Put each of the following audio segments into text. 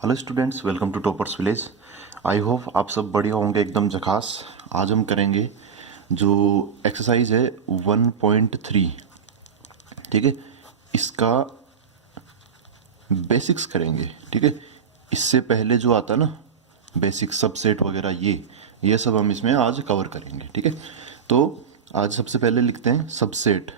Hello students, welcome to Toppers Village. I hope आप सब बढ़िया होंगे, एकदम झकास। आज हम करेंगे जो एक्सरसाइज है 1.3, ठीक है। इसका बेसिक्स करेंगे, ठीक है। इससे पहले जो आता ना बेसिक सबसेट वगैरह, ये सब हम इसमें आज कवर करेंगे, ठीक है। तो आज सबसे पहले लिखते हैं सबसेट।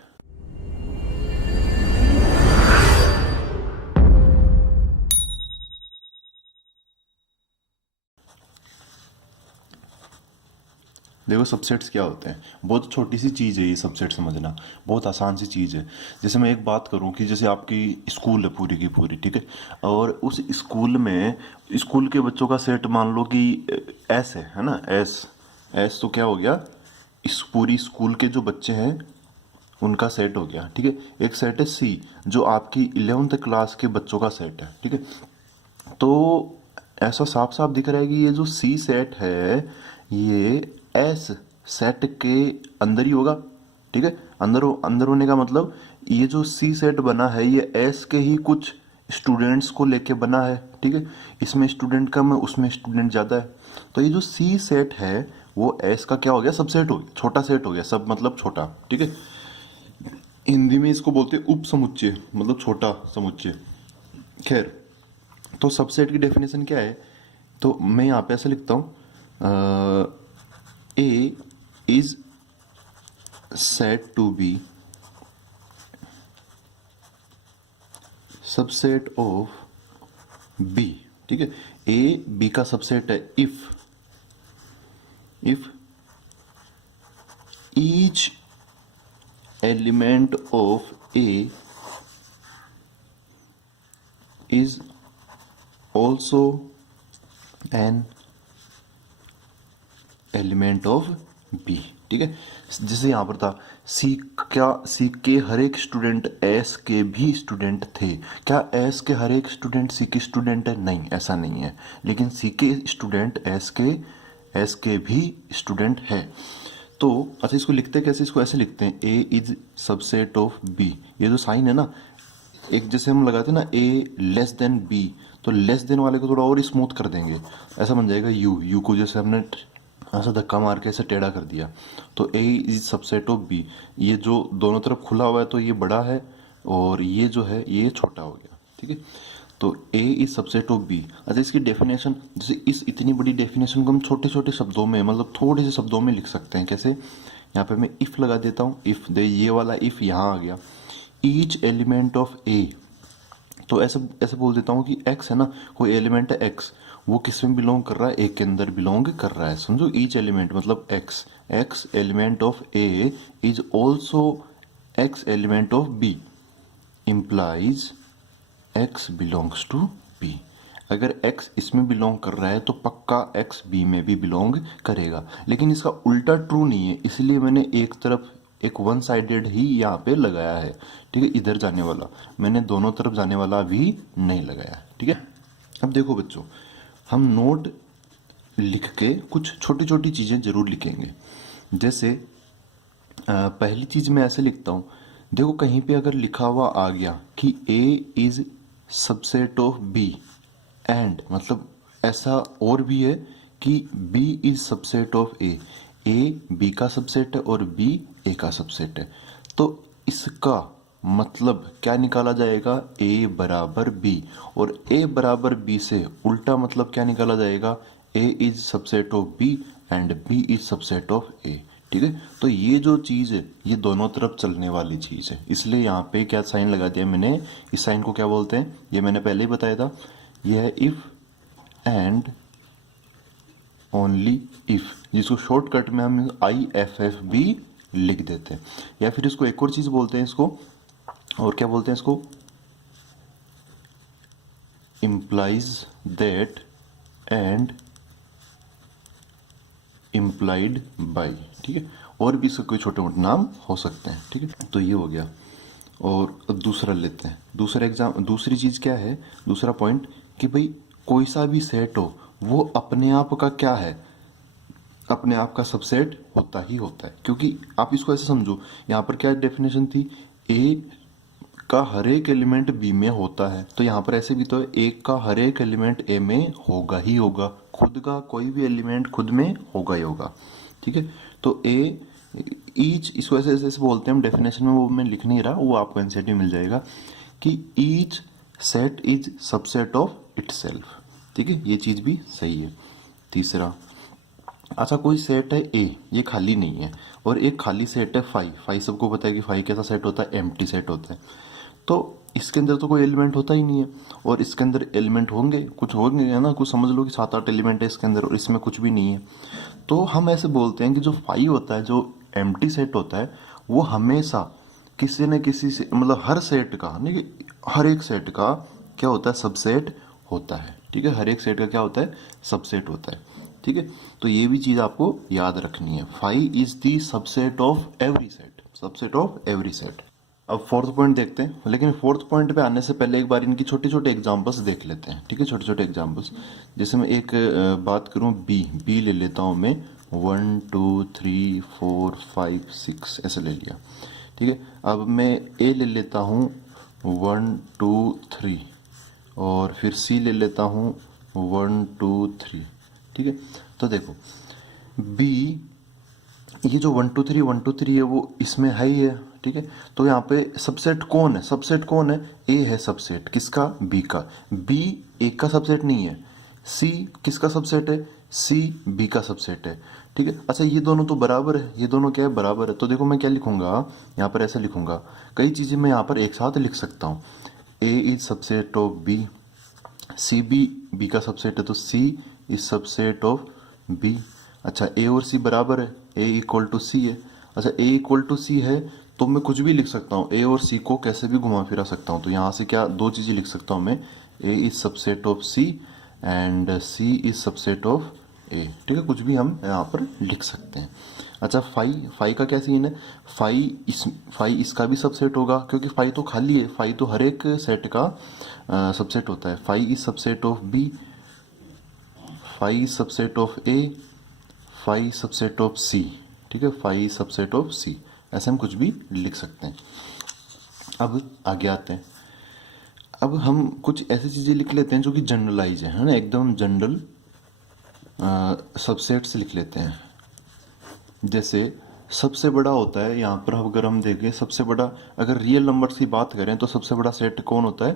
देखो सबसेट्स क्या होते हैं, बहुत छोटी सी चीज़ है ये सबसेट समझना, बहुत आसान सी चीज़ है। जैसे मैं एक बात करूं कि जैसे आपकी स्कूल है पूरी की पूरी, ठीक है। और उस स्कूल में स्कूल के बच्चों का सेट मान लो कि एस है ना, एस। एस तो क्या हो गया, इस पूरी स्कूल के जो बच्चे हैं उनका सेट हो गया, ठीक है। एक सेट है सी, जो आपकी 11th क्लास के बच्चों का सेट है, ठीक है। तो ऐसा साफ साफ दिख रहा है कि ये जो सी सेट है ये एस सेट के अंदर ही होगा, ठीक है। अंदर अंदर होने का मतलब ये जो सी सेट बना है ये एस के ही कुछ स्टूडेंट्स को लेके बना है, ठीक है। इसमें स्टूडेंट कम है, उसमें स्टूडेंट ज़्यादा है। तो ये जो सी सेट है वो एस का क्या हो गया, सबसेट हो गया, छोटा सेट हो गया। सब मतलब छोटा, ठीक है। हिंदी में इसको बोलते हैं उप समुच्चय, मतलब छोटा समुच्चय। खैर, तो सबसेट की डेफिनेशन क्या है, तो मैं यहाँ पे ऐसे लिखता हूँ, A is set to B subset of B, ठीक है। ए बी का सबसेट है if each element of A is also an element of B, ठीक है। जैसे यहां पर था सी, क्या सी के हर एक स्टूडेंट एस के भी स्टूडेंट थे? क्या एस के हर एक स्टूडेंट सी के स्टूडेंट है? नहीं, ऐसा नहीं है। लेकिन सी के स्टूडेंट एस के भी स्टूडेंट है। तो अच्छा, इसको लिखते कैसे? इसको ऐसे लिखते हैं, A is subset of B. ये जो साइन है ना, एक जैसे हम लगाते हैं ना ए लेस देन बी, तो लेस देन वाले को थोड़ा और स्मूथ कर देंगे, ऐसा बन जाएगा यू को जैसे हमने ऐसा धक्का मार के ऐसे टेढ़ा कर दिया। तो ए इज सबसेट ऑफ बी, ये जो दोनों तरफ खुला हुआ है तो ये बड़ा है और ये जो है ये छोटा हो गया, ठीक है। तो ए इज सबसेट ऑफ बी। अच्छा, इसकी डेफिनेशन, जैसे इस इतनी बड़ी डेफिनेशन को हम छोटे छोटे शब्दों में, मतलब थोड़े से शब्दों में लिख सकते हैं। कैसे? यहाँ पे मैं इफ लगा देता हूँ, इफ दे, ये वाला इफ यहाँ आ गया। ईच एलिमेंट ऑफ ए, तो ऐसे ऐसे बोल देता हूँ कि एक्स है ना, कोई एलिमेंट है एक्स, वो किस में बिलोंग कर रहा है? ए के अंदर बिलोंग कर रहा है। समझो, ईच एलिमेंट मतलब x, x element of A is also x element of B, implies x belongs to B. अगर x इसमें बिलोंग कर रहा है तो पक्का x b में भी बिलोंग करेगा। लेकिन इसका उल्टा ट्रू नहीं है, इसलिए मैंने एक तरफ एक वन साइडेड ही यहाँ पे लगाया है, ठीक है। इधर जाने वाला मैंने दोनों तरफ जाने वाला भी नहीं लगाया, ठीक है। अब देखो बच्चों, हम नोट लिख के कुछ छोटी छोटी चीज़ें जरूर लिखेंगे। जैसे पहली चीज़ मैं ऐसे लिखता हूँ, देखो कहीं पे अगर लिखा हुआ आ गया कि a is subset of b, and मतलब ऐसा और भी है कि b is subset of a b का सबसेट है और b a का सबसेट है। तो इसका मतलब क्या निकाला जाएगा? a बराबर b, और a बराबर b से उल्टा मतलब क्या निकाला जाएगा? a is subset of b and b is subset of a, ठीक है। तो ये जो चीज़ है ये दोनों तरफ चलने वाली चीज़ है, इसलिए यहाँ पे क्या साइन लगा दिया मैंने। इस साइन को क्या बोलते हैं? ये मैंने पहले ही बताया था, ये है इफ एंड ओनली इफ, जिसको शॉर्टकट में हम IFF भी लिख देते हैं। या फिर इसको एक और चीज़ बोलते हैं, इसको और क्या बोलते हैं? इसको implies that and implied by, ठीक है। और भी इसके कोई छोटे मोटे नाम हो सकते हैं, ठीक है। तो ये हो गया। और दूसरा लेते हैं, दूसरी चीज़ क्या है, दूसरा पॉइंट, कि भाई कोई सा भी सेट हो वो अपने आप का क्या है? अपने आप का सबसेट होता ही होता है। क्योंकि आप इसको ऐसे समझो, यहाँ पर क्या डेफिनेशन थी? ए का हर एक एलिमेंट बी में होता है, तो यहाँ पर ऐसे भी तो है ए का हर एक एलिमेंट ए में होगा ही होगा, खुद का कोई भी एलिमेंट खुद में होगा ही होगा। ठीक है, तो ए ईच, इसको ऐसे ऐसे बोलते हैं हम डेफिनेशन में, वो मैं लिख नहीं रहा, वो आपको एनसीईआरटी में मिल जाएगा कि each set is subset of itself. ठीक है, ये चीज़ भी सही है। तीसरा, अच्छा कोई सेट है ए, ये खाली नहीं है, और एक खाली सेट है फाइव। फाइव सबको पता है कि फाइव कैसा सेट होता है, एम्प्टी सेट होता है। तो इसके अंदर तो कोई एलिमेंट होता ही नहीं है, और इसके अंदर एलिमेंट होंगे, कुछ होंगे है ना, कुछ समझ लो कि 7-8 एलिमेंट है इसके अंदर, और इसमें कुछ भी नहीं है। तो हम ऐसे बोलते हैं कि जो फाइव होता है, जो एम्प्टी सेट होता है, वो हमेशा किसी न किसी से, मतलब हर सेट का नहीं, हर एक सेट का क्या होता है, सबसेट होता है। ठीक है, हर एक सेट का क्या होता है, सबसेट होता है। ठीक है, तो ये भी चीज़ आपको याद रखनी है, five is the subset of every set, subset of every set. अब फोर्थ पॉइंट देखते हैं, लेकिन फोर्थ पॉइंट पे आने से पहले एक बार इनकी छोटे छोटे एग्जांपल्स देख लेते हैं। ठीक है, छोटे छोटे एग्जांपल्स, जैसे मैं एक बात करूं, बी ले लेता हूं मैं, 1 2 3 4 5 6 ऐसे ले लिया। ठीक है, अब मैं ए ले लेता हूं 1 2 3, और फिर सी ले लेता हूं 1 2 3। ठीक है, तो देखो बी, ये जो 1 2 3 है वो इसमें है ही है। ठीक है, तो यहाँ पे सबसेट कौन है, सबसेट कौन है, ए है सबसेट, किसका, बी का। बी ए का सबसेट नहीं है। सी किसका सबसेट है, सी बी का सबसेट है। ठीक है, अच्छा ये दोनों तो बराबर है, ये दोनों क्या है, बराबर है। तो देखो मैं क्या लिखूंगा यहाँ पर, ऐसे लिखूंगा, कई चीज़ें मैं यहाँ पर एक साथ लिख सकता हूँ। A is subset of B, C B का सबसेट है, तो C is subset of B. अच्छा ए और सी बराबर है, ए इक्वल टू सी है। अच्छा ए इक्वल टू सी है, तो मैं कुछ भी लिख सकता हूँ, ए और सी को कैसे भी घुमा फिरा सकता हूँ। तो यहाँ से क्या दो चीज़ें लिख सकता हूँ मैं, A is subset of C and C is subset of A. ठीक है, कुछ भी हम यहाँ पर लिख सकते हैं। अच्छा फाई का क्या सीन है, फाई इसका भी सबसेट होगा, क्योंकि फाई तो खाली है, फाई तो हर एक सेट का सबसेट होता है। Phi is subset of B, phi is subset of A, phi subset of C. ठीक है, फाई सबसेट ऑफ सी, ऐसे हम कुछ भी लिख सकते हैं। अब आगे आते हैं, अब हम कुछ ऐसी चीज़ें लिख लेते हैं जो कि जनरलाइज है ना, एकदम जनरल सबसेट्स लिख लेते हैं। जैसे सबसे बड़ा होता है, यहाँ पर अगर हम देखें सबसे बड़ा, अगर रियल नंबर्स की बात करें तो सबसे बड़ा सेट कौन होता है,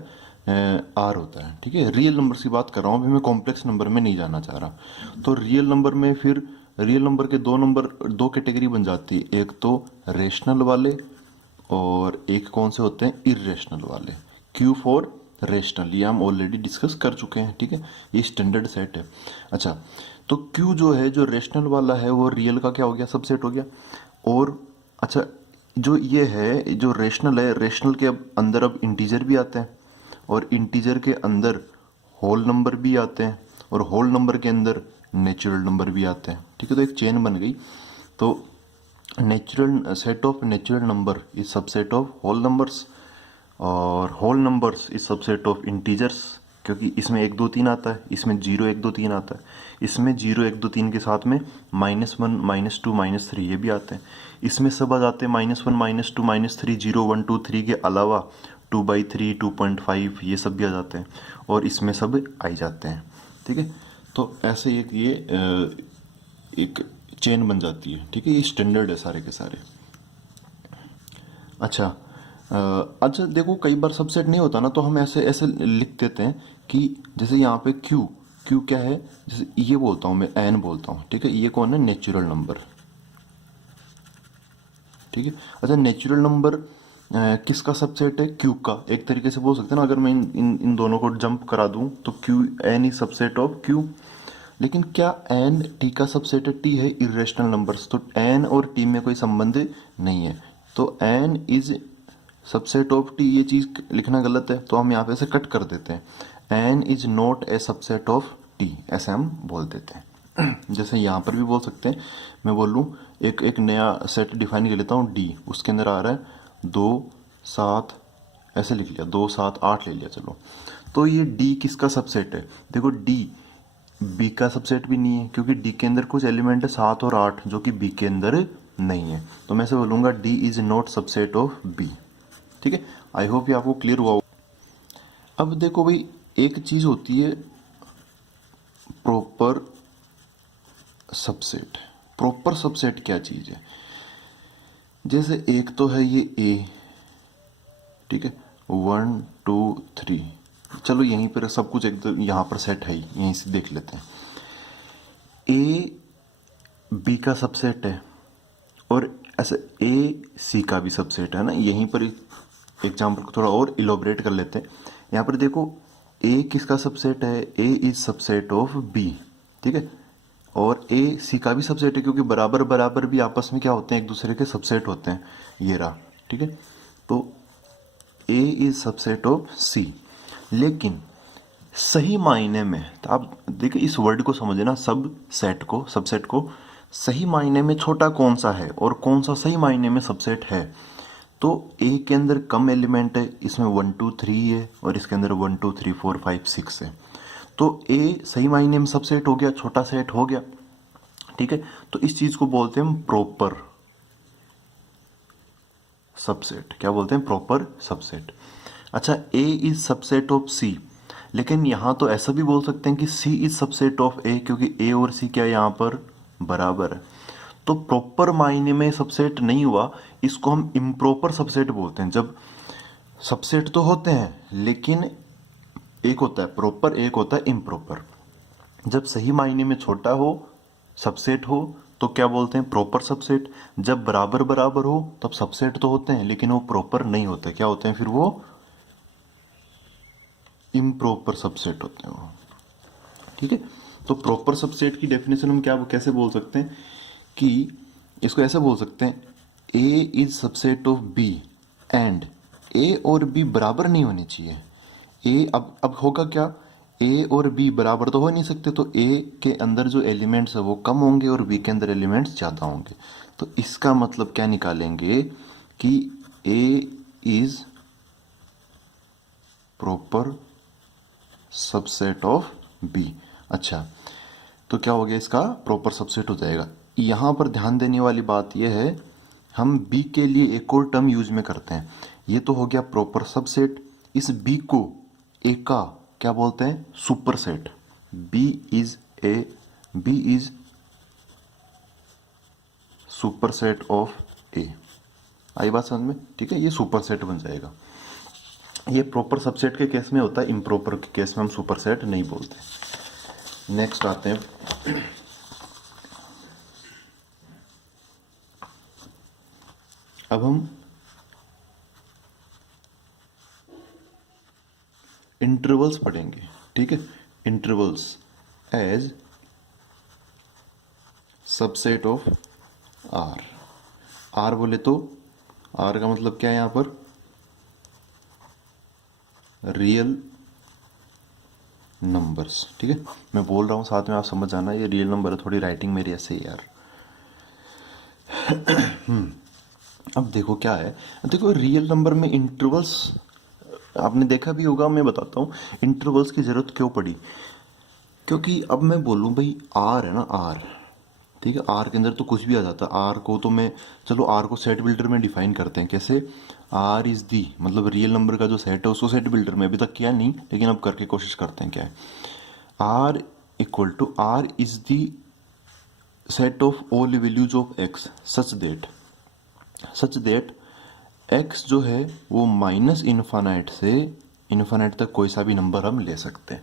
आर होता है। ठीक है, रियल नंबर्स की बात कर रहा हूँ, अभी मैं कॉम्प्लेक्स नंबर में नहीं जाना चाह रहा। तो रियल नंबर में फिर रियल नंबर के दो कैटेगरी बन जाती है, एक तो रेशनल वाले और एक कौन से होते हैं, इरेशनल वाले। क्यू फॉर रेशनल, ये हम ऑलरेडी डिस्कस कर चुके हैं। ठीक है, ये स्टैंडर्ड सेट है। अच्छा, तो क्यू जो है, जो रेशनल वाला है, वो रियल का क्या हो गया, सबसेट हो गया। और अच्छा, जो ये है, जो रेशनल है, रेशनल के अंदर अब इंटीजर भी आते हैं, और इंटीजर के अंदर होल नंबर भी आते हैं, और होल नंबर के अंदर नेचुरल नंबर भी आते हैं। ठीक है, तो एक चेन बन गई। तो natural set of natural number is subset of whole numbers, और whole numbers is subset of integers, क्योंकि इसमें 1 2 3 आता है, इसमें 0 1 2 3 आता है, इसमें 0 1 2 3 के साथ में -1 -2 -3 ये भी आते हैं। इसमें सब आ जाते हैं -1 -2 -3 0 1 2 3 के अलावा 2/3 2.5 ये सब भी आ जाते हैं, और इसमें सब आ जाते हैं। ठीक है, तो ऐसे एक चेन बन जाती है। ठीक है, ये स्टैंडर्ड है सारे के सारे। अच्छा अच्छा देखो, कई बार सबसेट नहीं होता ना, तो हम ऐसे ऐसे लिख देते हैं कि जैसे यहाँ पे क्यू, क्यू क्या है, जैसे ये बोलता हूँ मैं, एन बोलता हूँ। ठीक है, ये कौन है, नेचुरल नंबर। ठीक है, अच्छा नेचुरल नंबर किसका सबसेट है, क्यू का। एक तरीके से बोल सकते हैं ना, अगर मैं इन दोनों को जंप करा दूं तो Q, N is subset of Q. लेकिन क्या एन टी का सबसेट है, टी है इरेशनल नंबर्स, तो एन और टी में कोई संबंध नहीं है, तो N is subset of T, ये चीज़ लिखना गलत है, तो हम यहाँ पे से कट कर देते हैं, N is not a subset of T, ऐसे हम बोल देते हैं। जैसे यहाँ पर भी बोल सकते हैं, मैं बोल लूँ एक नया सेट डिफाइन कर लेता हूँ, डी, उसके अंदर आ रहा है 2 7, ऐसे लिख लिया, 2 7 8 ले लिया, चलो। तो ये डी किसका सबसेट है, देखो डी बी का सबसेट भी नहीं है, क्योंकि डी के अंदर कुछ एलिमेंट है 7 और 8 जो कि बी के अंदर नहीं है, तो मैं ऐसे बोलूँगा D is not subset of B. ठीक है, आई होप ये आपको क्लियर हुआ हो। अब देखो भाई, एक चीज होती है प्रॉपर सबसेट। प्रॉपर सबसेट क्या चीज है? जैसे एक तो है ये ए, ठीक है, 1 2 3, चलो यहीं पर सब कुछ एकदम यहाँ पर सेट है ही, यहीं से देख लेते हैं। ए बी का सबसेट है और ऐसे ए सी का भी सबसेट है ना। यहीं पर एग्जाम्पल को थोड़ा और इलोबरेट कर लेते हैं। यहाँ पर देखो, ए किसका सबसेट है? ए इज सबसेट ऑफ बी, ठीक है, और ए सी का भी सबसेट है, क्योंकि बराबर बराबर भी आपस में क्या होते हैं, एक दूसरे के सबसेट होते हैं। ये रहा, ठीक है। तो ए इज सबसेट ऑफ सी। लेकिन सही मायने में, तो आप देखिए इस वर्ड को समझे ना, सब सेट को, सबसेट को सही मायने में छोटा कौन सा है और कौन सा सही मायने में सबसेट है। तो ए के अंदर कम एलिमेंट है, इसमें 1 2 3 है, और इसके अंदर 1 2 3 4 5 6 है। तो ए सही मायने में सबसेट हो गया, छोटा सेट हो गया, ठीक है। तो इस चीज को बोलते हैं हम प्रॉपर सबसेट। क्या बोलते हैं? Proper subset. अच्छा, ए इज सबसेट ऑफ सी, लेकिन यहां तो ऐसा भी बोल सकते हैं कि सी इज सबसेट ऑफ ए, क्योंकि ए और सी क्या यहां पर बराबर है। तो प्रॉपर मायने में सबसेट नहीं हुआ, इसको हम इम्प्रॉपर सबसेट बोलते हैं। जब सबसेट तो होते हैं लेकिन एक होता है प्रॉपर, एक होता है इम्प्रॉपर। जब सही मायने में छोटा हो, सबसेट हो, तो क्या बोलते हैं? Proper subset. जब बराबर बराबर हो तब सबसेट तो होते हैं लेकिन वो प्रॉपर नहीं होते, क्या होते हैं फिर? वो इम्प्रॉपर सबसेट होते हैं वो, ठीक है। तो प्रॉपर सबसेट की डेफिनेशन हम क्या कैसे बोल सकते हैं कि इसको ऐसे बोल सकते हैं, A is subset of B and A और बी बराबर नहीं होनी चाहिए। ए अब होगा क्या, ए और बी बराबर तो हो नहीं सकते, तो ए के अंदर जो एलिमेंट्स है वो कम होंगे और बी के अंदर एलिमेंट्स ज़्यादा होंगे। तो इसका मतलब क्या निकालेंगे कि A is proper subset of B. अच्छा, तो क्या हो गया, इसका प्रॉपर सबसेट हो जाएगा। यहाँ पर ध्यान देने वाली बात यह है, हम बी के लिए एक और टर्म यूज में करते हैं। ये तो हो गया प्रॉपर सबसेट। इस बी को ए का क्या बोलते हैं? Superset. B is superset of A. आई बात समझ में? ठीक है, ये सुपर सेट बन जाएगा। ये प्रॉपर सबसेट के केस में होता है, इम्प्रॉपर के केस में हम सुपर सेट नहीं बोलते। नेक्स्ट आते हैं, अब हम इंटरवल्स पढ़ेंगे, ठीक है। Intervals as subset of R. R बोले तो आर का मतलब क्या है यहाँ पर? रियल नंबर्स, ठीक है। मैं बोल रहा हूँ साथ में आप समझ जाना, ये रियल नंबर है। थोड़ी राइटिंग मेरी ऐसे ही यार। अब देखो क्या है, देखो रियल नंबर में इंटरवल्स आपने देखा भी होगा, मैं बताता हूँ इंटरवल्स की जरूरत क्यों पड़ी। क्योंकि अब मैं बोलूँ भाई आर है ना, आर, ठीक है, आर के अंदर तो कुछ भी आ जाता है। आर को तो मैं, चलो आर को सेट बिल्डर में डिफाइन करते हैं। कैसे? आर इज दी, मतलब रियल नंबर का जो सेट है उसको सेट बिल्डर में अभी तक किया नहीं, लेकिन अब करके कोशिश करते हैं। क्या है? R equal to R is the set of all values of x such that x जो है वो माइनस इन्फानाइट से इन्फानाइट तक कोई सा भी नंबर हम ले सकते हैं।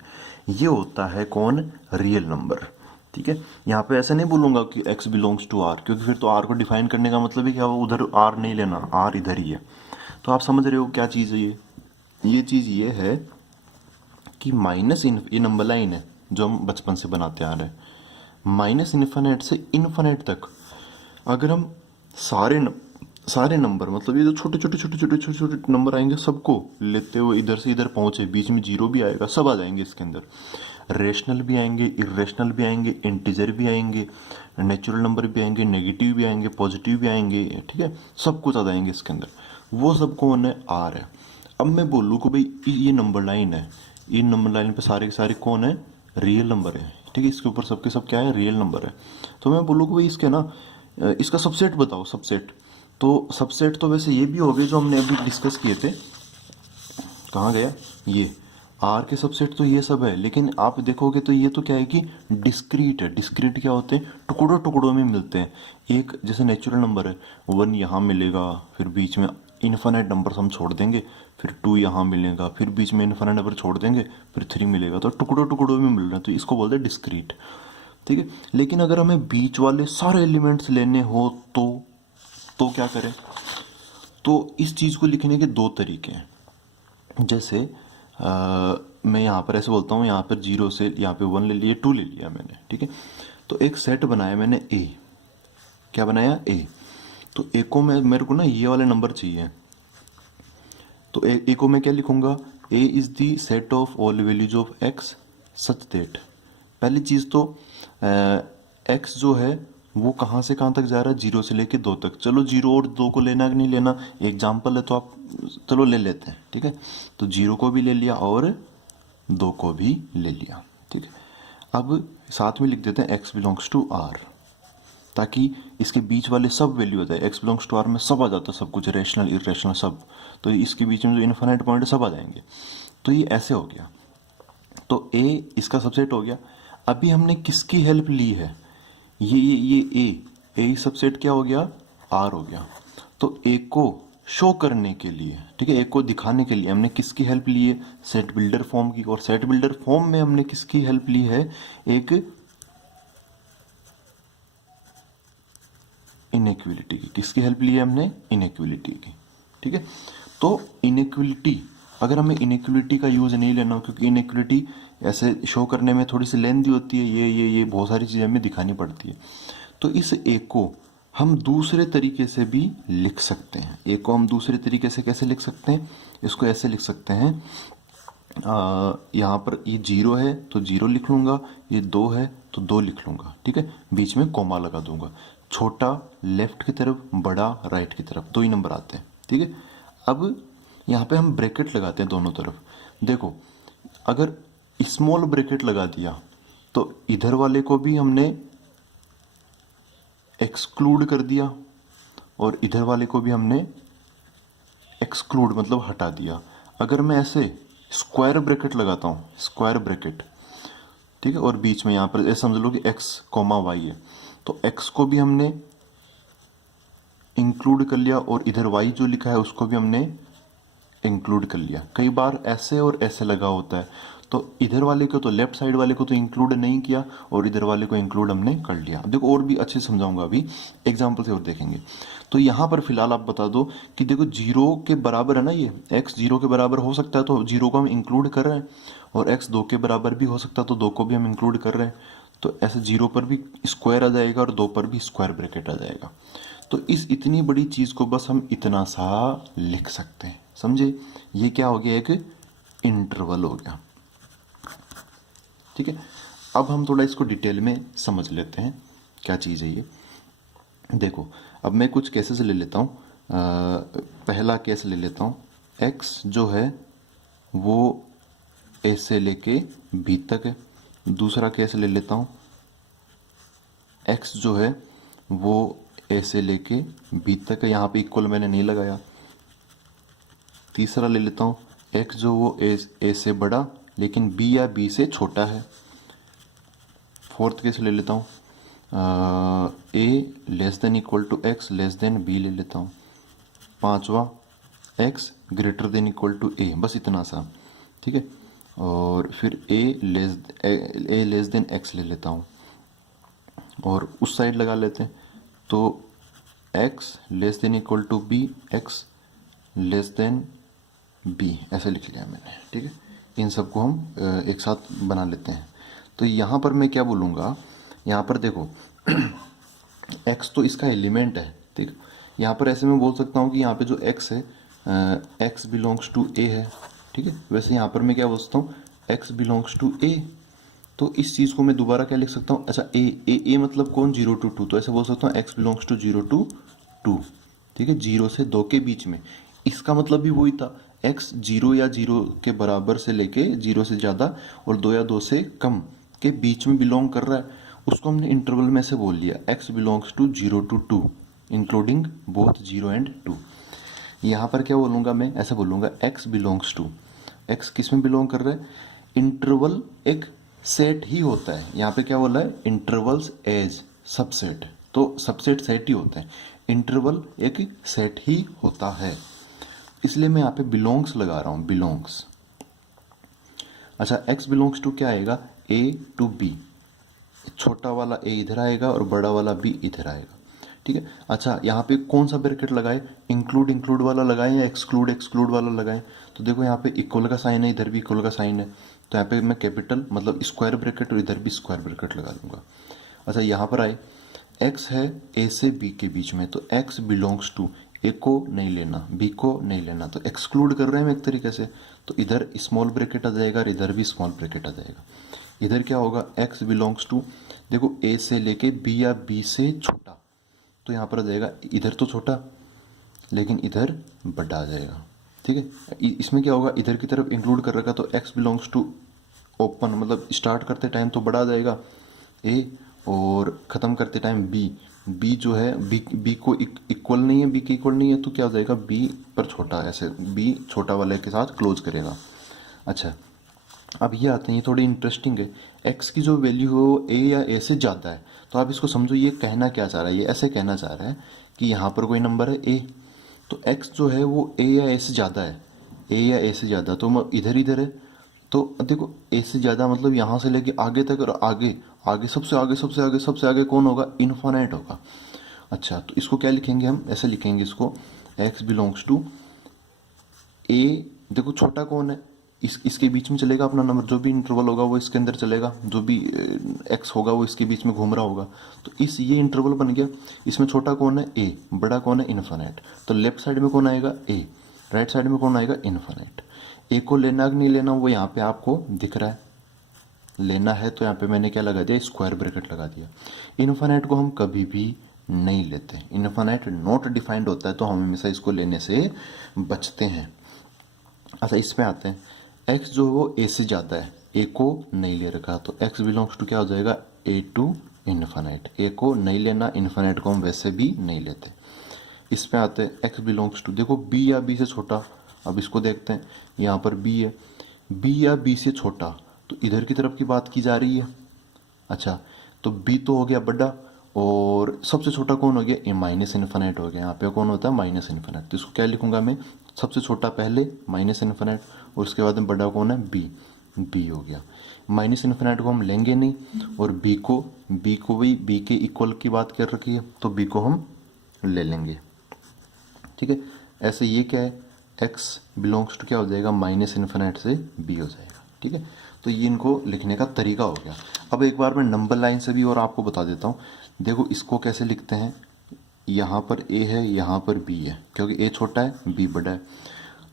ये होता है कौन? रियल नंबर, ठीक है। यहाँ पे ऐसे नहीं बोलूंगा कि x बिलोंग्स टू r, क्योंकि फिर तो r को डिफाइन करने का मतलब है कि वो उधर r नहीं लेना, r इधर ही है। तो आप समझ रहे हो क्या चीज़ है ये चीज़ ये है कि माइनस ये नंबर लाइन है जो हम बचपन से बनाते आ रहे हैं, माइनस इन्फानाइट से इन्फानाइट तक अगर हम सारे नंबर, मतलब ये जो छोटे छोटे नंबर आएंगे सबको लेते हुए इधर से इधर पहुंचे, बीच में जीरो भी आएगा, सब आ जाएंगे इसके अंदर। रेशनल भी आएंगे, इरेशनल भी आएंगे, इंटीजर भी आएंगे, नेचुरल नंबर भी आएंगे, नेगेटिव भी आएंगे, पॉजिटिव भी आएंगे, ठीक है, सब कुछ आ जाएंगे इसके अंदर। वो सब कौन है? आर है। अब मैं बोलूँ कि भाई ये नंबर लाइन है, ये नंबर लाइन पे सारे के सारे कौन है? रियल नंबर है, ठीक है। इसके ऊपर सबके सब क्या है? रियल नंबर है। तो मैं बोलूँ कि भाई इसके ना, इसका सबसेट बताओ, सबसेट। तो सबसेट तो वैसे ये भी हो गए जो हमने अभी डिस्कस किए थे, कहाँ गया, ये आर के सबसेट तो ये सब है, लेकिन आप देखोगे तो ये तो क्या है कि डिस्क्रीट है। डिस्क्रीट क्या होते हैं, टुकड़ों टुकड़ों में मिलते हैं। एक जैसे नेचुरल नंबर है, 1 यहाँ मिलेगा, फिर बीच में इन्फिनिट नंबर हम छोड़ देंगे, फिर 2 यहाँ मिलेगा, फिर बीच में इन्फिनिट नंबर छोड़ देंगे, फिर 3 मिलेगा। तो टुकड़ों टुकड़ों में मिल रहे हैं, तो इसको बोलते हैं डिस्क्रीट। ठीक है, लेकिन अगर हमें बीच वाले सारे एलिमेंट्स लेने हो तो क्या करें। तो इस चीज़ को लिखने के दो तरीके हैं। जैसे मैं यहाँ पर ऐसे बोलता हूँ, यहाँ पर 0 से यहाँ पे 1 ले लिया, 2 ले लिया मैंने, ठीक है। तो एक सेट बनाया मैंने ए, क्या बनाया, ए। तो ए को मैं, मेरे को ना ये वाले नंबर चाहिए, तो ए को मैं क्या लिखूंगा, A is the set of all values of x such that. पहली चीज़ तो एक्स जो है वो कहाँ से कहाँ तक जा रहा है, 0 से लेके 2 तक। चलो 0 और 2 को लेना कि नहीं लेना, एग्जाम्पल है तो आप चलो ले लेते हैं, ठीक है। तो 0 को भी ले लिया और 2 को भी ले लिया, ठीक है। अब साथ में लिख देते हैं x बिलोंग्स टू आर, ताकि इसके बीच वाले सब वैल्यू होता है। x बिलोंग्स टू आर में सब आ जाता है, सब कुछ, रेशनल इरेशनल सब। तो इसके बीच में जो इन्फिनिट पॉइंट सब आ जाएंगे। तो ये ऐसे हो गया, तो a इसका सबसेट हो गया। अभी हमने किसकी हेल्प ली है, ये ए सबसेट क्या हो गया, आर हो गया। तो ए को शो करने के लिए, ठीक है, ए को दिखाने के लिए हमने किसकी हेल्प ली है, सेट बिल्डर फॉर्म की। और सेट बिल्डर फॉर्म में हमने किसकी हेल्प ली है, एक इनइक्वलिटी की। किसकी हेल्प ली है हमने, इनइक्वलिटी की, ठीक है। तो इनइक्वलिटी, अगर हमें इनइक्वलिटी का यूज नहीं लेना, क्योंकि इनइक्वलिटी ऐसे शो करने में थोड़ी सी लेंथी होती है, ये बहुत सारी चीजें हमें दिखानी पड़ती है। तो इस ए को हम दूसरे तरीके से भी लिख सकते हैं। ए को हम दूसरे तरीके से कैसे लिख सकते हैं, इसको ऐसे लिख सकते हैं, यहाँ पर ये 0 है तो 0 लिख लूंगा, ये 2 है तो 2 लिख लूंगा, ठीक है। बीच में कोमा लगा दूंगा, छोटा लेफ्ट की तरफ, बड़ा राइट की तरफ, 2 ही नंबर आते हैं, ठीक है। अब यहाँ पे हम ब्रैकेट लगाते हैं दोनों तरफ। देखो, अगर स्मॉल ब्रैकेट लगा दिया तो इधर वाले को भी हमने एक्सक्लूड कर दिया और इधर वाले को भी हमने एक्सक्लूड मतलब हटा दिया। अगर मैं ऐसे स्क्वायर ब्रैकेट लगाता हूँ, स्क्वायर ब्रैकेट, ठीक है, और बीच में यहाँ पर ऐसे समझ लो कि x कोमा y है, तो x को भी हमने इंक्लूड कर लिया और इधर y जो लिखा है उसको भी हमने इंक्लूड कर लिया। कई बार ऐसे और ऐसे लगा होता है, तो इधर वाले को तो, लेफ्ट साइड वाले को तो इंक्लूड नहीं किया और इधर वाले को इंक्लूड हमने कर लिया। देखो और भी अच्छे समझाऊंगा, अभी एग्जांपल से और देखेंगे। तो यहाँ पर फिलहाल आप बता दो कि देखो 0 के बराबर है ना, ये x 0 के बराबर हो सकता है तो 0 को हम इंक्लूड कर रहे हैं, और x 2 के बराबर भी हो सकता है तो 2 को भी हम इंक्लूड कर रहे हैं। तो ऐसे 0 पर भी स्क्वायर आ जाएगा और 2 पर भी स्क्वायर ब्रैकेट आ जाएगा। तो इस इतनी बड़ी चीज को बस हम इतना सा लिख सकते हैं, समझे। ये क्या हो गया, एक इंटरवल हो गया, ठीक है। अब हम थोड़ा इसको डिटेल में समझ लेते हैं क्या चीज़ है ये। देखो, अब मैं कुछ केसेस ले लेता हूँ। पहला केस ले लेता हूँ, x जो है वो a से लेके b तक है। दूसरा केस ले लेता हूँ, x जो है वो a से लेके b तक है, यहाँ पे इक्वल मैंने नहीं लगाया। तीसरा ले लेता हूँ, x जो वो a से बड़ा लेकिन b या b से छोटा है। फोर्थ केस ले लेता हूँ, a less than equal to x less than b ले लेता हूँ। पांचवा, x greater than equal to a, बस इतना सा, ठीक है। और फिर a लेस देन x ले लेता हूँ और उस साइड लगा लेते हैं। तो x less than equal to b, x less than b, ऐसे लिख लिया मैंने, ठीक है। इन सबको हम एक साथ बना लेते हैं। तो यहाँ पर मैं क्या बोलूँगा, यहाँ पर देखो x तो इसका एलिमेंट है, ठीक। यहाँ पर ऐसे मैं बोल सकता हूँ कि यहाँ पे जो x है, x बिलोंग्स टू a है, ठीक है। वैसे यहाँ पर मैं क्या बोल सकता हूँ, x बिलोंग्स टू a। तो इस चीज़ को मैं दोबारा क्या लिख सकता हूँ, अच्छा a मतलब कौन, 0 to 2, तो ऐसे बोल सकता हूँ x बिलोंग्स टू 0 to 2, ठीक है, 0 से 2 के बीच में। इसका मतलब भी वही था, x 0 या 0 के बराबर से लेके 0 से ज़्यादा और 2 या 2 से कम के बीच में बिलोंग कर रहा है, उसको हमने इंटरवल में से बोल लिया x belongs to 0 to 2 including both 0 and 2। यहाँ पर क्या बोलूँगा मैं, ऐसे बोलूँगा x बिलोंग्स टू, एक्स किस में बिलोंग कर रहा है, इंटरवल एक सेट ही होता है, यहाँ पे क्या बोला है, इंटरवल्स एज सबसेट, तो सबसेट सेट ही होता है, इंटरवल एक सेट ही होता है, इसलिए मैं यहाँ पे बिलोंग्स लगा रहा हूँ, बिलोंग्स। अच्छा, एक्स बिलोंग्स टू क्या आएगा, ए टू बी, छोटा वाला ए इधर आएगा और बड़ा वाला बी इधर आएगा, ठीक है। अच्छा, यहाँ पे कौन सा ब्रैकेट लगाए, इंक्लूड इंक्लूड वाला लगाएं या एक्सक्लूड एक्सक्लूड वाला लगाएं, तो देखो यहाँ पे इक्वल का साइन है, इधर भी इक्वल का साइन है, तो यहाँ पे मैं कैपिटल मतलब स्क्वायर ब्रैकेट और इधर भी स्क्वायर ब्रैकेट लगा दूंगा। अच्छा, यहाँ पर आए, एक्स है ए से बी के बीच में, तो एक्स बिलोंग्स टू, ए को नहीं लेना, बी को नहीं लेना, तो एक्सक्लूड कर रहे हैं हम एक तरीके से, तो इधर स्मॉल ब्रैकेट आ जाएगा और इधर भी स्मॉल ब्रैकेट आ जाएगा। इधर क्या होगा, एक्स बिलोंग्स टू, देखो ए से लेके बी या बी से छोटा, तो यहाँ पर आ जाएगा, इधर तो छोटा लेकिन इधर बड़ा आ जाएगा, ठीक है। इसमें क्या होगा, इधर की तरफ इंक्लूड कर रखा, तो एक्स बिलोंग्स टू ओपन मतलब स्टार्ट करते टाइम तो बड़ा आ जाएगा ए, और ख़त्म करते टाइम बी, बी जो है बी को इक्वल नहीं है, बी के इक्वल नहीं है, तो क्या हो जाएगा, बी पर छोटा, ऐसे बी छोटा वाले के साथ क्लोज करेगा। अच्छा, अब ये आते हैं, ये थोड़ी इंटरेस्टिंग है, एक्स की जो वैल्यू हो ए या ए से ज़्यादा है, तो आप इसको समझो ये कहना क्या चाह रहा है, ये ऐसे कहना चाह रहा है कि यहाँ पर कोई नंबर है ए, तो एक्स जो है वो ए या ए से ज़्यादा है, ए या ए से ज़्यादा, तो इधर इधर है, तो देखो ए से ज़्यादा मतलब यहाँ से लेके आगे तक, और आगे आगे सबसे आगे सबसे आगे सबसे आगे कौन होगा, इन्फिनिट होगा। अच्छा, तो इसको क्या लिखेंगे हम, ऐसे लिखेंगे इसको, एक्स बिलोंग्स टू ए, देखो छोटा कौन है, इसके बीच में चलेगा अपना नंबर, जो भी इंटरवल होगा वो इसके अंदर चलेगा, जो भी एक्स होगा वो इसके बीच में घूम रहा होगा, तो इस ये इंटरवल बन गया, इसमें छोटा कौन है ए, बड़ा कौन है इन्फिनिट, तो लेफ्ट साइड में कौन आएगा ए, राइट साइड में कौन आएगा इन्फिनिट। ए को लेना कि नहीं लेना वो यहाँ पे आपको दिख रहा है, लेना है तो यहाँ पे मैंने क्या लगा दिया, स्क्वायर ब्रैकेट लगा दिया। इन्फिनिट को हम कभी भी नहीं लेते, इन्फिनिट नॉट डिफाइंड होता है, तो हम हमेशा इसको लेने से बचते हैं। अच्छा, इसमें आते हैं, एक्स जो है वो ए से ज़्यादा है, ए को नहीं ले रखा, तो एक्स बिलोंग्स टू क्या हो जाएगा, ए टू इन्फिनिट, ए को नहीं लेना, इन्फिनिट को हम वैसे भी नहीं लेते। इसमें आते हैं, एक्स बिलोंग्स टू, देखो बी या बी से छोटा, अब इसको देखते हैं, यहाँ पर बी है, बी या बी से छोटा, तो इधर की तरफ की बात की जा रही है। अच्छा, तो बी तो हो गया बड़ा, और सबसे छोटा कौन हो गया, ए माइनस इन्फिनिट हो गया, यहाँ पे कौन होता है माइनस इन्फिनिट, तो इसको क्या लिखूंगा मैं, सबसे छोटा पहले माइनस इन्फिनिट, और उसके बाद में बड़ा कौन है बी, बी हो गया। माइनस इन्फिनिट को हम लेंगे नहीं, और बी को भी बी के इक्वल की बात कर रखी है, तो बी को हम ले लेंगे, ठीक है। ऐसे ये क्या है, एक्स बिलोंग्स टू क्या हो जाएगा, माइनस इन्फिनिट से बी हो जाएगा, ठीक है। तो ये इनको लिखने का तरीका हो गया। अब एक बार मैं नंबर लाइन से भी और आपको बता देता हूँ, देखो इसको कैसे लिखते हैं, यहाँ पर ए है, यहाँ पर बी है, क्योंकि ए छोटा है बी बड़ा है,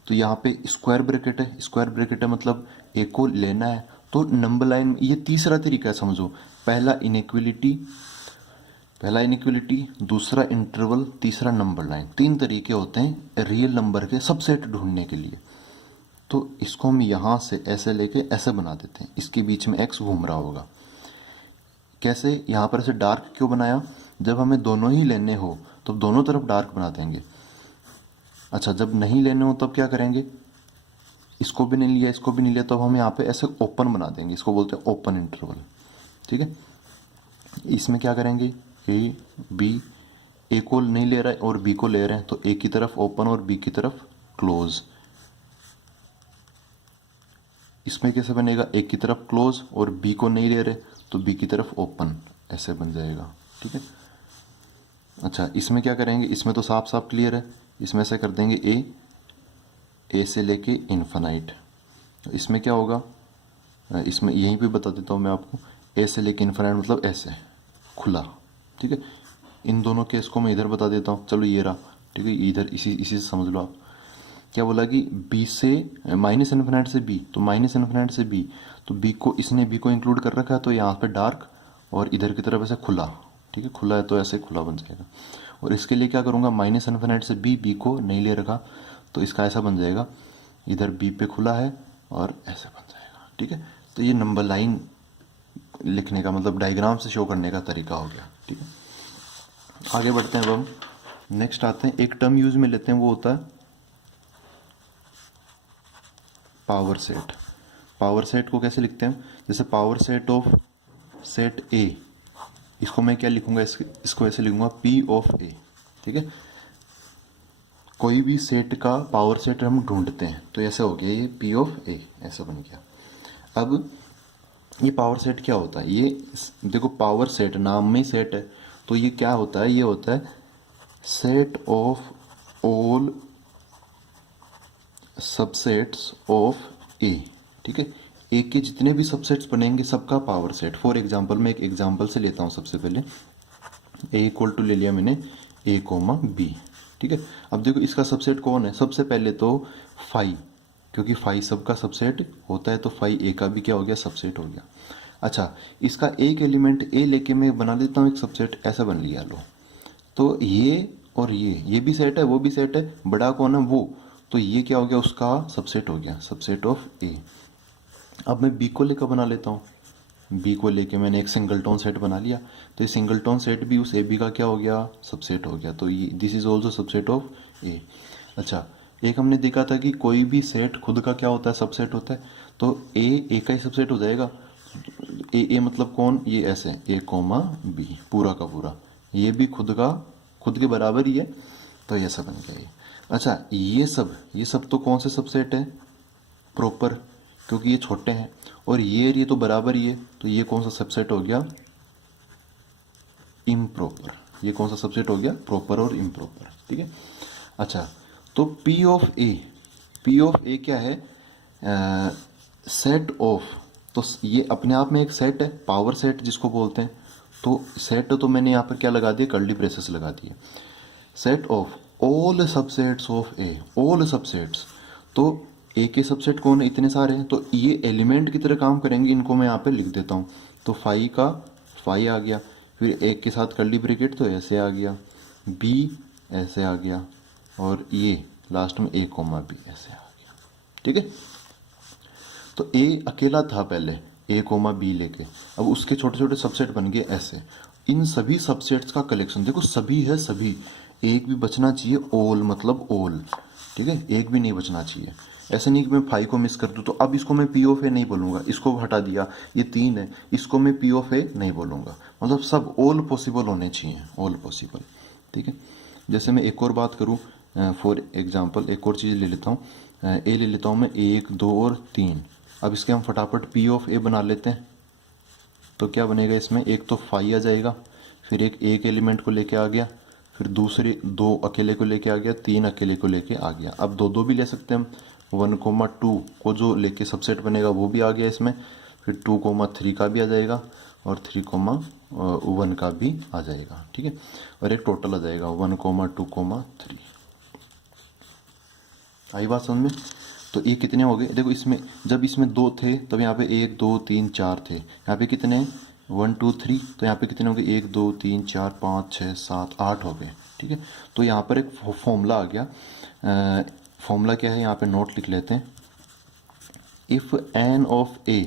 तो यहाँ पे स्क्वायर ब्रैकेट है, स्क्वायर ब्रैकेट है मतलब ए को लेना है, तो नंबर लाइन, ये तीसरा तरीका है समझो, पहला इनइक्वलिटी, दूसरा इंटरवल, तीसरा नंबर लाइन, तीन तरीके होते हैं रियल नंबर के सबसेट ढूंढने के लिए। तो इसको हम यहाँ से ऐसे लेके ऐसे बना देते हैं, इसके बीच में एक्स घूम रहा होगा, कैसे, यहाँ पर ऐसे डार्क क्यों बनाया, जब हमें दोनों ही लेने हो तो दोनों तरफ डार्क बना देंगे। अच्छा, जब नहीं लेने हो तब क्या करेंगे, इसको भी नहीं लिया इसको भी नहीं लिया, तब हम यहाँ पे ऐसे ओपन बना देंगे, इसको बोलते हैं ओपन इंटरवल, ठीक है। इसमें क्या करेंगे, ए बी, ए को नहीं ले रहा है और बी को ले रहे हैं, तो ए की तरफ ओपन और बी की तरफ क्लोज। इसमें कैसे बनेगा, ए की तरफ क्लोज और बी को नहीं ले रहे, तो बी की तरफ ओपन, ऐसे बन जाएगा, ठीक है। अच्छा, इसमें क्या करेंगे, इसमें तो साफ साफ क्लियर है, इसमें से कर देंगे ए से लेके इन्फिनिट, इसमें क्या होगा, इसमें यहीं पे बता देता हूँ मैं आपको, ए से लेके इन्फिनिट मतलब ऐसे खुला, ठीक है। इन दोनों केस को मैं इधर बता देता हूँ, चलो ये रहा, ठीक है, इधर इसी से समझ लो आप, क्या बोला कि बी से माइनस इन्फिनिट से बी, तो माइनस इन्फिनिट से बी, तो बी को इसने बी को इंक्लूड कर रखा है, तो यहाँ पे डार्क और इधर की तरफ ऐसे खुला, ठीक है, खुला है तो ऐसे खुला बन जाएगा। और इसके लिए क्या करूँगा, माइनस इन्फिनिट से बी, बी को नहीं ले रखा, तो इसका ऐसा बन जाएगा, इधर बी पे खुला है और ऐसे बन जाएगा, ठीक है। तो ये नंबर लाइन लिखने का मतलब डायग्राम से शो करने का तरीका हो गया, ठीक है। आगे बढ़ते हैं, अब हम नेक्स्ट आते हैं, एक टर्म यूज में लेते हैं, वो होता है पावर सेट। पावर सेट को कैसे लिखते हैं, जैसे पावर सेट ऑफ सेट ए, इसको मैं क्या लिखूंगा, इसको ऐसे लिखूंगा पी ऑफ ए। ठीक है, कोई भी सेट का पावर सेट हम ढूंढते हैं तो ऐसे हो गया ये पी ऑफ ए, ऐसा बन गया। अब ये पावर सेट क्या होता है, ये देखो पावर सेट नाम में सेट है, तो ये क्या होता है, ये होता है set of all subsets of A. ठीक है, ए के जितने भी सबसेट्स बनेंगे सबका पावर सेट। फॉर एग्जांपल मैं एक एग्जांपल से लेता हूँ, सबसे पहले ए इक्वल टू ले लिया मैंने ए कोमा बी। ठीक है, अब देखो इसका सबसेट कौन है, सबसे पहले तो फाइव, क्योंकि फाइव सबका सबसेट होता है तो फाइव ए का भी क्या हो गया, सबसेट हो गया। अच्छा, इसका एक एलिमेंट ए लेके मैं बना देता हूँ एक सबसेट, ऐसा बन लिया लो। तो ये और ये भी सेट है वो भी सेट है, बड़ा कौन है वो, तो ये क्या हो गया, उसका सबसेट हो गया, सबसेट ऑफ ए। अब मैं बी को लेकर बना लेता हूँ, बी को लेके मैंने एक सिंगलटोन सेट बना लिया, तो ये सिंगलटोन सेट भी उस ए बी का क्या हो गया, सबसेट हो गया। तो ये this is also subset of A. अच्छा, एक हमने देखा था कि कोई भी सेट खुद का क्या होता है, सबसेट होता है, तो ए का ही सबसेट हो जाएगा। ए मतलब कौन, ये ऐसे ए कोमा बी पूरा का पूरा, ये भी खुद के बराबर ही है, तो ये सब बन गया ये। अच्छा, ये सब तो कौन से सबसेट है, प्रॉपर, क्योंकि ये छोटे हैं, और ये तो बराबर ही है, तो ये कौन सा सबसेट हो गया, इम्प्रॉपर। ये कौन सा सबसेट हो गया, प्रॉपर और इम्प्रॉपर। ठीक है, अच्छा, तो पी ऑफ ए क्या है, सेट ऑफ, तो ये अपने आप में एक सेट है, पावर सेट जिसको बोलते हैं। तो सेट तो मैंने यहाँ पर क्या लगा दिया, कर्ली ब्रेसेस लगा दिए, set of all subsets of A, all subsets. तो ए के सबसेट कौन है, इतने सारे हैं, तो ये एलिमेंट की तरह काम करेंगे, इनको मैं यहाँ पे लिख देता हूँ। तो फाइव का फाइव आ गया, फिर एक के साथ कर्ली ब्रैकेट तो ऐसे आ गया, बी ऐसे आ गया, और ये लास्ट में ए कोमा बी ऐसे आ गया। ठीक है, तो ए अकेला था पहले, ए कोमा बी लेके, अब उसके छोटे छोटे सबसेट बन गए ऐसे। इन सभी सबसेट्स का कलेक्शन देखो, सभी है सभी, एक भी बचना चाहिए, ऑल मतलब ऑल। ठीक है, एक भी नहीं बचना चाहिए। ऐसे नहीं कि मैं फाइव को मिस कर दूँ, तो अब इसको मैं पी ऑफ ए नहीं बोलूँगा, इसको हटा दिया, ये तीन है, इसको मैं पी ऑफ ए नहीं बोलूँगा, मतलब सब ऑल पॉसिबल होने चाहिए, ऑल पॉसिबल। ठीक है, जैसे मैं एक और बात करूँ, फॉर एग्जांपल एक और चीज़ ले लेता हूँ, ए ले लेता हूँ मैं, एक दो और तीन। अब इसके हम फटाफट पी ऑफ ए बना लेते हैं, तो क्या बनेगा इसमें, एक तो फाइव आ जाएगा, फिर एक एलिमेंट को लेके आ गया, फिर दूसरे दो अकेले को लेके आ गया, तीन अकेले को लेके आ गया। अब दो दो भी ले सकते हैं हम, 1,2 को जो लेके सबसेट बनेगा वो भी आ गया इसमें, फिर 2,3 का भी आ जाएगा, और 3,1 का भी आ जाएगा। ठीक है, और एक टोटल आ जाएगा 1,2,3। आई बात समझ में। तो ये कितने हो गए, देखो इसमें जब इसमें दो थे तब यहाँ पे 1 2 3 4 थे, यहाँ पे कितने 1 2 3, तो यहाँ पे कितने हो गए 1 2 3 4 5 6 7 8 हो गए। ठीक है, तो यहाँ पर एक फॉर्मूला आ गया, फॉर्मूला क्या है यहाँ पे नोट लिख लेते हैं। If N of A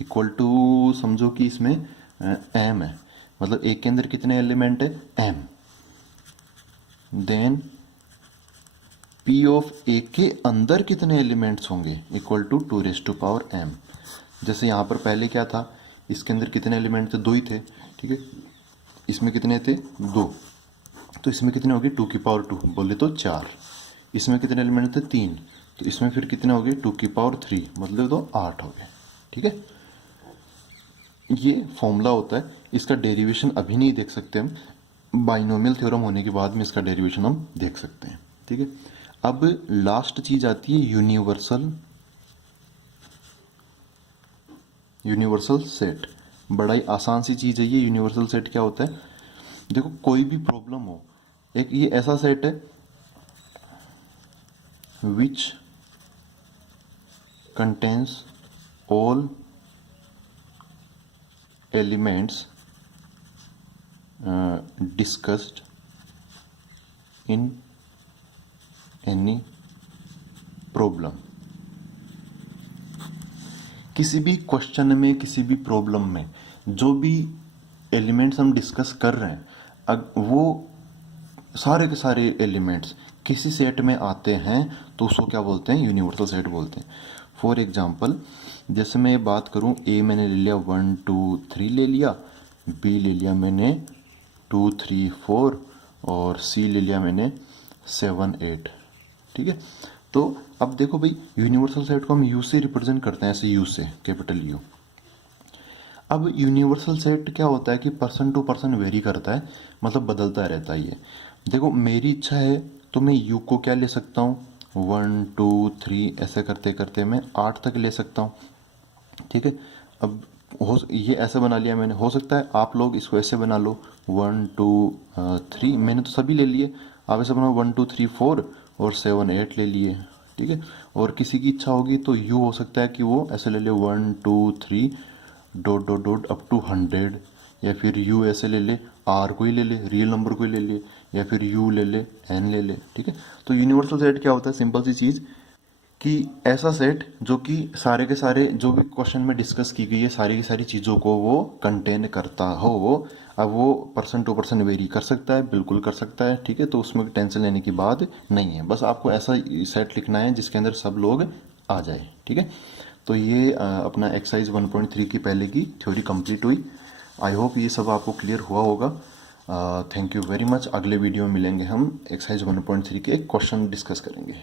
equal to, समझो कि इसमें एम है, मतलब ए के अंदर कितने एलिमेंट है, एम, देन पी ऑफ ए के अंदर कितने एलिमेंट्स होंगे, इक्वल टू 2⁻m। जैसे यहाँ पर पहले क्या था, इसके अंदर कितने एलिमेंट थे, दो ही थे। ठीक है, इसमें कितने थे, दो, तो इसमें कितने हो गए 2⁻2, बोले तो 4। इसमें कितने एलिमेंट थे, 3, तो इसमें फिर कितने हो गए 2⁻3, मतलब तो 8 हो गए। ठीक है, ये फॉर्मूला होता है, इसका डेरिवेशन अभी नहीं देख सकते हम, बाइनोमियल थ्योरम होने के बाद में इसका डेरिवेशन हम देख सकते हैं। ठीक है, अब लास्ट चीज आती है यूनिवर्सल सेट। बड़ा ही आसान सी चीज है ये यूनिवर्सल सेट। क्या होता है, देखो कोई भी प्रॉब्लम हो, एक ये ऐसा सेट है which contains all elements discussed in any problem. किसी भी क्वेश्चन में, किसी भी प्रॉब्लम में जो भी एलिमेंट्स हम डिस्कस कर रहे हैं, अब वो सारे के सारे एलिमेंट्स किसी सेट में आते हैं तो उसको क्या बोलते हैं, यूनिवर्सल सेट बोलते हैं। फॉर एग्जाम्पल जैसे मैं बात करूँ, ए मैंने ले लिया 1 2 3 ले लिया, बी ले लिया मैंने 2 3 4 और सी ले लिया मैंने 7 8। ठीक है, तो अब देखो भाई, यूनिवर्सल सेट को हम यू से रिप्रेजेंट करते हैं, ऐसे यू से, कैपिटल यू। अब यूनिवर्सल सेट क्या होता है कि पर्सन टू पर्सन वेरी करता है, मतलब बदलता रहता है ये। देखो मेरी इच्छा है तो मैं यू को क्या ले सकता हूँ, 1 2 3 ऐसे करते करते मैं 8 तक ले सकता हूँ। ठीक है, अब ये ऐसे बना लिया मैंने, हो सकता है आप लोग इसको ऐसे बना लो 1 2 3, मैंने तो सभी ले लिए, आप ऐसे बनाओ 1 2 3 4 और 7 8 ले लिए। ठीक है, और किसी की इच्छा होगी तो यू हो सकता है कि वो ऐसे ले ले 1 2 3 dot dot dot up to 100, या फिर यू ऐसे ले ले, आर को ही ले ले, रियल नंबर को ही ले ले, या फिर यू ले ले, एन ले ले। ठीक है, तो यूनिवर्सल सेट क्या होता है, सिंपल सी चीज़ कि ऐसा सेट जो कि सारे के सारे जो भी क्वेश्चन में डिस्कस की गई है सारी की सारी चीज़ों को वो कंटेन करता हो। वो अब वो पर्सन टू पर्सन वेरी कर सकता है, बिल्कुल कर सकता है। ठीक है, तो उसमें टेंशन लेने की बात नहीं है, बस आपको ऐसा सेट लिखना है जिसके अंदर सब लोग आ जाए। ठीक है, तो ये अपना एक्सरसाइज 1.3 की पहले की थ्योरी कंप्लीट हुई। आई होप ये सब आपको क्लियर हुआ होगा। Thank you very much. अगले वीडियो में मिलेंगे हम, एक्सरसाइज 1.3 के क्वेश्चन डिस्कस करेंगे।